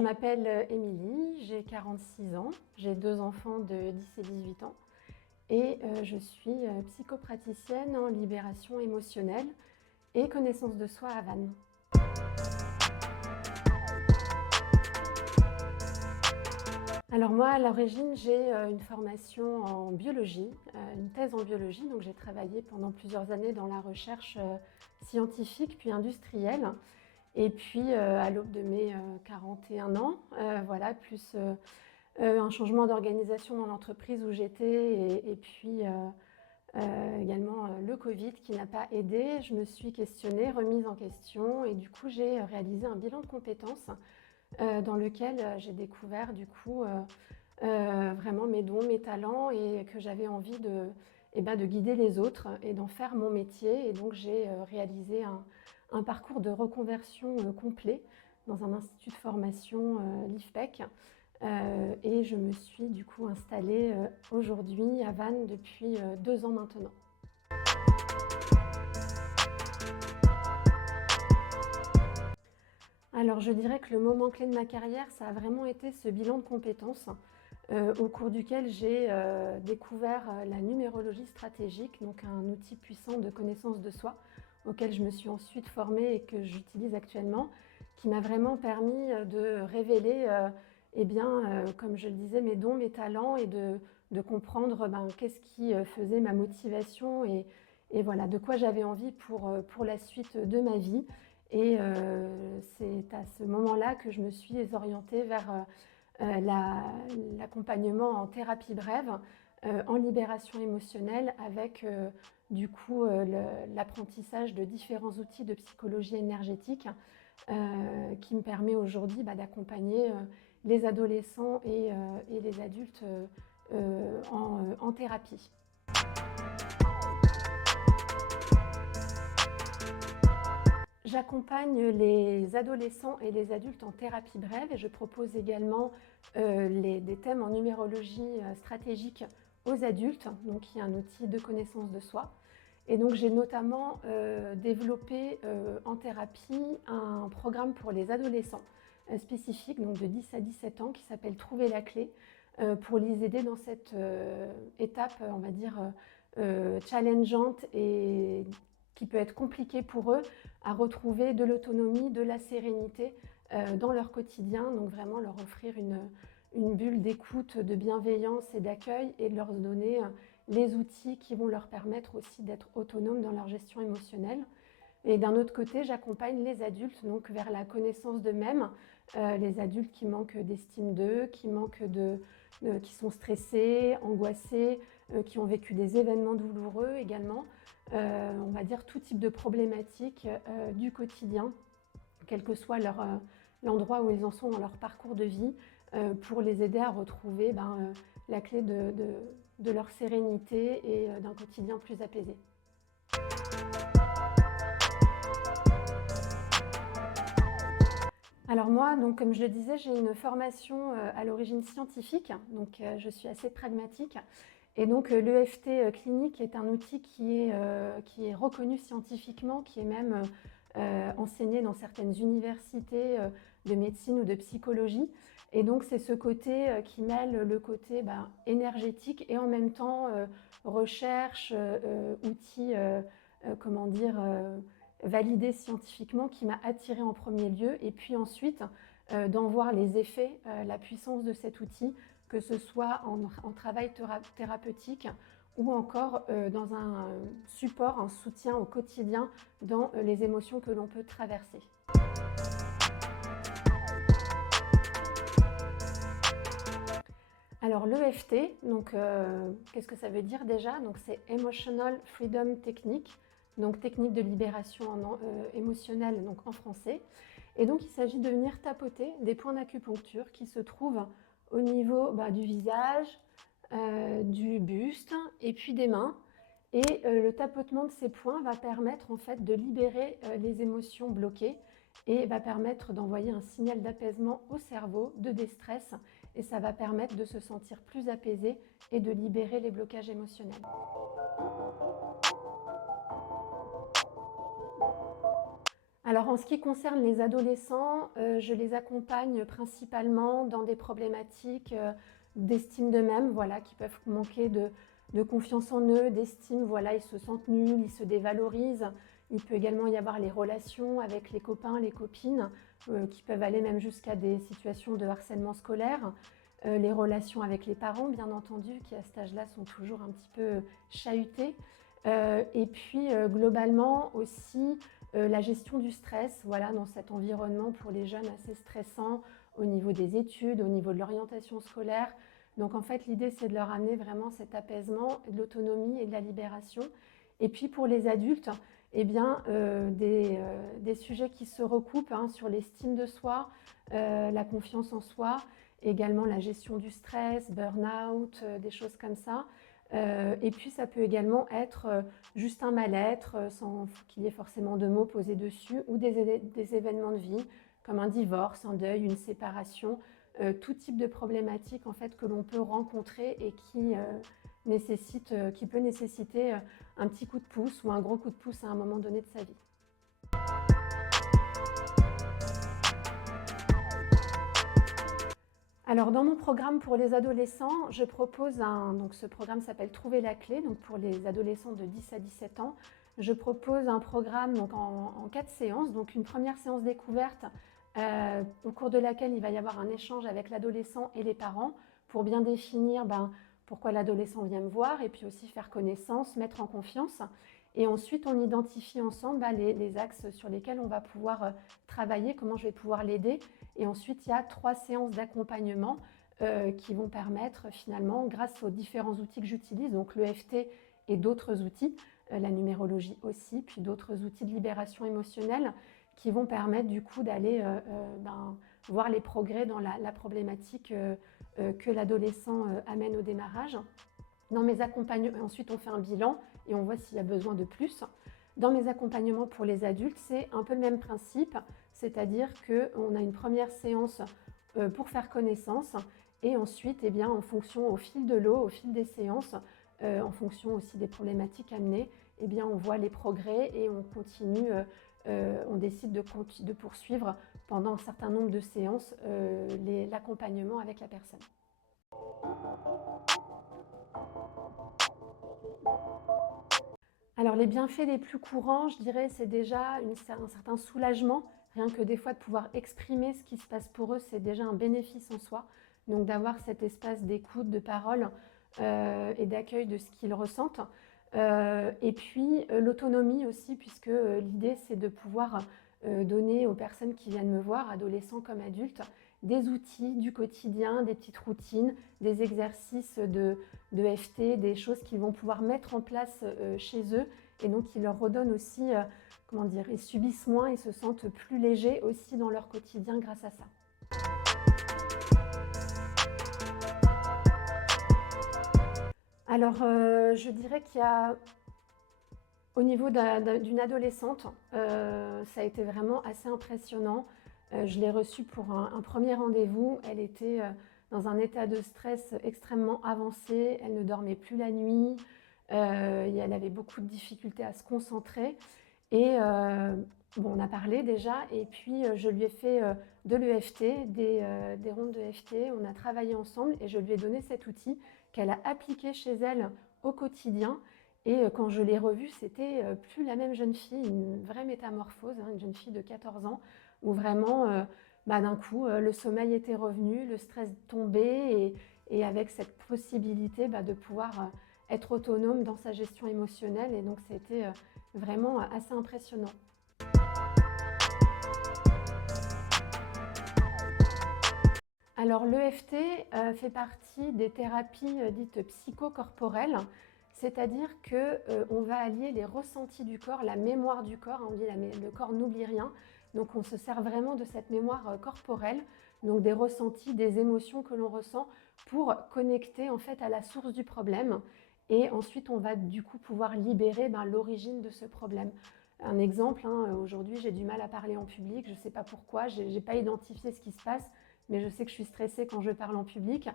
Je m'appelle Émilie, j'ai 46 ans, j'ai 2 enfants de 10 et 18 ans et je suis psychopraticienne en libération émotionnelle et connaissance de soi à Vannes. Alors moi, à l'origine, j'ai une formation en biologie, une thèse en biologie, donc j'ai travaillé pendant plusieurs années dans la recherche scientifique puis industrielle. Et puis à l'aube de mes 41 ans, voilà, plus un changement d'organisation dans l'entreprise où j'étais et puis également le Covid qui n'a pas aidé, je me suis questionnée, remise en question et du coup j'ai réalisé un bilan de compétences dans lequel j'ai découvert du coup vraiment mes dons, mes talents et que j'avais envie de guider les autres et d'en faire mon métier. Et donc j'ai réalisé un parcours de reconversion complet dans un institut de formation, l'IFPEC. Et je me suis du coup installée aujourd'hui à Vannes depuis 2 ans maintenant. Alors je dirais que le moment clé de ma carrière, ça a vraiment été ce bilan de compétences au cours duquel j'ai découvert la numérologie stratégique, donc un outil puissant de connaissance de soi auquel je me suis ensuite formée et que j'utilise actuellement, qui m'a vraiment permis de révéler, comme je le disais, mes dons, mes talents et de comprendre qu'est-ce qui faisait ma motivation et voilà, de quoi j'avais envie pour la suite de ma vie. Et c'est à ce moment-là que je me suis orientée vers l'accompagnement en thérapie brève, en libération émotionnelle avec du coup l'apprentissage de différents outils de psychologie énergétique qui me permet aujourd'hui d'accompagner les adolescents et les adultes en thérapie. J'accompagne les adolescents et les adultes en thérapie brève et je propose également des thèmes en numérologie stratégique aux adultes, donc qui est un outil de connaissance de soi. Et donc j'ai notamment développé en thérapie un programme pour les adolescents spécifique, donc de 10 à 17 ans, qui s'appelle Trouver la clé, pour les aider dans cette étape, on va dire, challengeante et qui peut être compliquée pour eux, à retrouver de l'autonomie, de la sérénité dans leur quotidien, donc vraiment leur offrir une bulle d'écoute, de bienveillance et d'accueil et de leur donner les outils qui vont leur permettre aussi d'être autonomes dans leur gestion émotionnelle. Et d'un autre côté, j'accompagne les adultes donc vers la connaissance d'eux-mêmes, les adultes qui manquent d'estime d'eux, qui sont stressés, angoissés, qui ont vécu des événements douloureux également. On va dire tout type de problématiques du quotidien, quel que soit l'endroit où ils en sont dans leur parcours de vie, pour les aider à retrouver la clé de leur sérénité et d'un quotidien plus apaisé. Alors moi, donc, comme je le disais, j'ai une formation à l'origine scientifique, donc je suis assez pragmatique. Et donc l'EFT clinique est un outil qui est reconnu scientifiquement, qui est même enseigné dans certaines universités de médecine ou de psychologie. Et donc c'est ce côté qui mêle le côté énergétique et en même temps recherche, outils, comment dire, validés scientifiquement qui m'a attirée en premier lieu. Et puis ensuite d'en voir les effets, la puissance de cet outil, que ce soit en travail thérapeutique ou encore dans un support, un soutien au quotidien dans les émotions que l'on peut traverser. Alors l'EFT, donc qu'est-ce que ça veut dire déjà? Donc c'est Emotional Freedom Technique, donc technique de libération émotionnelle donc en français. Et donc il s'agit de venir tapoter des points d'acupuncture qui se trouvent au niveau du visage, du buste et puis des mains. Et le tapotement de ces points va permettre en fait de libérer les émotions bloquées et va permettre d'envoyer un signal d'apaisement au cerveau, de déstress, et ça va permettre de se sentir plus apaisé et de libérer les blocages émotionnels. Alors en ce qui concerne les adolescents, je les accompagne principalement dans des problématiques d'estime d'eux-mêmes, voilà, qui peuvent manquer de confiance en eux, d'estime, voilà, ils se sentent nuls, ils se dévalorisent. Il peut également y avoir les relations avec les copains, les copines, qui peuvent aller même jusqu'à des situations de harcèlement scolaire. Les relations avec les parents, bien entendu, qui à cet âge-là sont toujours un petit peu chahutés. Et puis globalement aussi la gestion du stress, voilà, dans cet environnement pour les jeunes assez stressant au niveau des études, au niveau de l'orientation scolaire. Donc en fait l'idée c'est de leur amener vraiment cet apaisement, de l'autonomie et de la libération. Et puis pour les adultes, eh bien, des sujets qui se recoupent hein, sur l'estime de soi, la confiance en soi, également la gestion du stress, burn-out, des choses comme ça. Et puis ça peut également être juste un mal-être, sans qu'il y ait forcément de mots posés dessus, ou des événements de vie, comme un divorce, un deuil, une séparation, tout type de problématique en fait, que l'on peut rencontrer et qui peut nécessiter un petit coup de pouce ou un gros coup de pouce à un moment donné de sa vie. Alors dans mon programme pour les adolescents, je propose donc ce programme s'appelle Trouver la clé, donc pour les adolescents de 10 à 17 ans. Je propose un programme donc en 4 séances, donc une première séance découverte au cours de laquelle il va y avoir un échange avec l'adolescent et les parents pour bien définir pourquoi l'adolescent vient me voir et puis aussi faire connaissance, mettre en confiance. Et ensuite, on identifie ensemble les axes sur lesquels on va pouvoir travailler, comment je vais pouvoir l'aider. Et ensuite, il y a 3 séances d'accompagnement qui vont permettre finalement, grâce aux différents outils que j'utilise, donc l'EFT et d'autres outils, la numérologie aussi, puis d'autres outils de libération émotionnelle, qui vont permettre du coup d'aller voir les progrès dans la problématique que l'adolescent amène au démarrage. Dans mes accompagnements, ensuite on fait un bilan et on voit s'il y a besoin de plus. Dans mes accompagnements pour les adultes, c'est un peu le même principe, c'est-à-dire qu'on a une première séance pour faire connaissance et ensuite, eh bien, en fonction, au fil de l'eau, au fil des séances, en fonction aussi des problématiques amenées, eh bien, on voit les progrès et on continue, on décide de poursuivre pendant un certain nombre de séances l'accompagnement avec la personne. Alors les bienfaits les plus courants, je dirais, c'est déjà un certain soulagement. Rien que des fois de pouvoir exprimer ce qui se passe pour eux, c'est déjà un bénéfice en soi. Donc d'avoir cet espace d'écoute, de parole et d'accueil de ce qu'ils ressentent. Et puis l'autonomie aussi, puisque l'idée c'est de pouvoir donner aux personnes qui viennent me voir, adolescents comme adultes, des outils du quotidien, des petites routines, des exercices de FT, des choses qu'ils vont pouvoir mettre en place chez eux et donc qui leur redonnent aussi, comment dire, ils subissent moins, ils se sentent plus légers aussi dans leur quotidien grâce à ça. Alors, je dirais qu'il y a, au niveau d'une adolescente, ça a été vraiment assez impressionnant. Je l'ai reçue pour un premier rendez-vous. Elle était dans un état de stress extrêmement avancé. Elle ne dormait plus la nuit. Elle avait beaucoup de difficultés à se concentrer. Et bon, on a parlé déjà. Et puis, je lui ai fait de l'EFT, des rondes de EFT. On a travaillé ensemble et je lui ai donné cet outil qu'elle a appliqué chez elle au quotidien. Et quand je l'ai revue, c'était plus la même jeune fille, une vraie métamorphose, hein, une jeune fille de 14 ans, où vraiment, d'un coup, le sommeil était revenu, le stress tombait, et avec cette possibilité de pouvoir être autonome dans sa gestion émotionnelle. Et donc, c'était vraiment assez impressionnant. Alors, l'EFT fait partie des thérapies dites psychocorporelles, c'est-à-dire qu'on va allier les ressentis du corps, la mémoire du corps, on dit le corps n'oublie rien, donc on se sert vraiment de cette mémoire corporelle, donc des ressentis, des émotions que l'on ressent pour connecter en fait à la source du problème, et ensuite on va du coup pouvoir libérer l'origine de ce problème. Un exemple, hein, aujourd'hui j'ai du mal à parler en public, je ne sais pas pourquoi, je n'ai pas identifié ce qui se passe, mais je sais que je suis stressée quand je parle en public.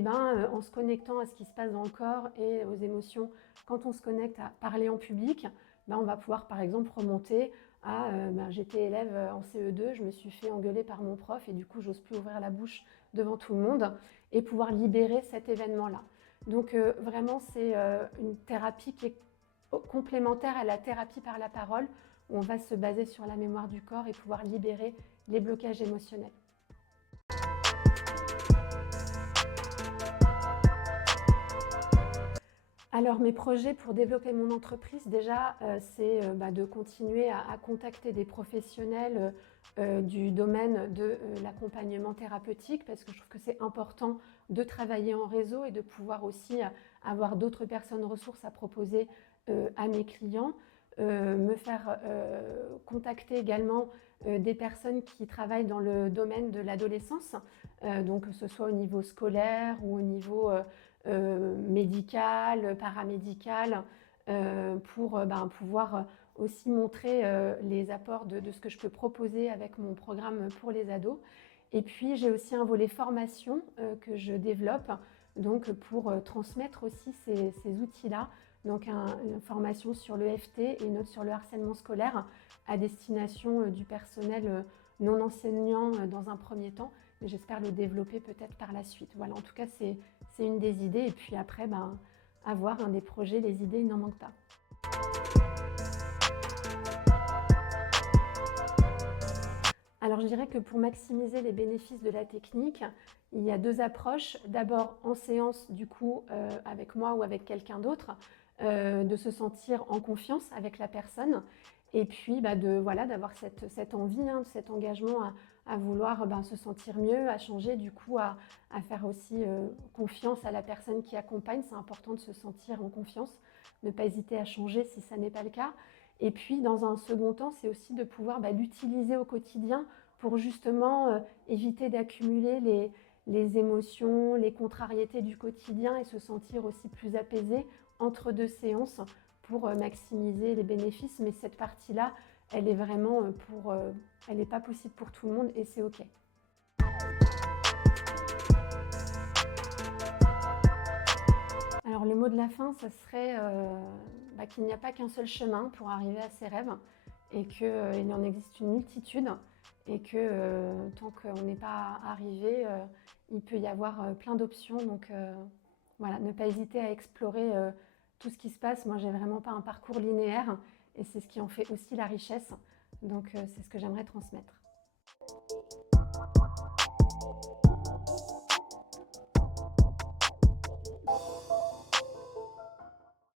en se connectant à ce qui se passe dans le corps et aux émotions, quand on se connecte à parler en public, on va pouvoir par exemple remonter à j'étais élève en CE2, je me suis fait engueuler par mon prof et du coup j'ose plus ouvrir la bouche devant tout le monde, et pouvoir libérer cet événement-là. Donc vraiment c'est une thérapie qui est complémentaire à la thérapie par la parole, où on va se baser sur la mémoire du corps et pouvoir libérer les blocages émotionnels. Alors mes projets pour développer mon entreprise, déjà, c'est de continuer à contacter des professionnels du domaine de l'accompagnement thérapeutique, parce que je trouve que c'est important de travailler en réseau et de pouvoir aussi avoir d'autres personnes ressources à proposer à mes clients. Me faire contacter également des personnes qui travaillent dans le domaine de l'adolescence, donc que ce soit au niveau scolaire ou au niveau médical, paramédical, pour pouvoir aussi montrer les apports de ce que je peux proposer avec mon programme pour les ados. Et puis j'ai aussi un volet formation que je développe, donc pour transmettre aussi ces outils-là. Donc une formation sur l'EFT et une autre sur le harcèlement scolaire à destination du personnel non enseignant dans un premier temps, mais j'espère le développer peut-être par la suite. Voilà, en tout cas c'est une des idées, et puis après avoir un des projets, les idées il n'en manque pas. Alors je dirais que pour maximiser les bénéfices de la technique, il y a deux approches. D'abord en séance, du coup, avec moi ou avec quelqu'un d'autre, de se sentir en confiance avec la personne, et puis d'avoir cette envie, cet engagement à vouloir se sentir mieux, à changer, du coup à faire aussi confiance à la personne qui accompagne. C'est important de se sentir en confiance, ne pas hésiter à changer si ça n'est pas le cas. Et puis dans un second temps, c'est aussi de pouvoir l'utiliser au quotidien pour justement éviter d'accumuler les émotions, les contrariétés du quotidien, et se sentir aussi plus apaisé entre deux séances pour maximiser les bénéfices. Mais cette partie-là, elle est vraiment elle n'est pas possible pour tout le monde, et c'est OK. Alors le mot de la fin, ça serait qu'il n'y a pas qu'un seul chemin pour arriver à ses rêves, et qu'il en existe une multitude, et que tant qu'on n'est pas arrivé, il peut y avoir plein d'options. Donc voilà, ne pas hésiter à explorer tout ce qui se passe. Moi, j'ai vraiment pas un parcours linéaire, et c'est ce qui en fait aussi la richesse. Donc c'est ce que j'aimerais transmettre.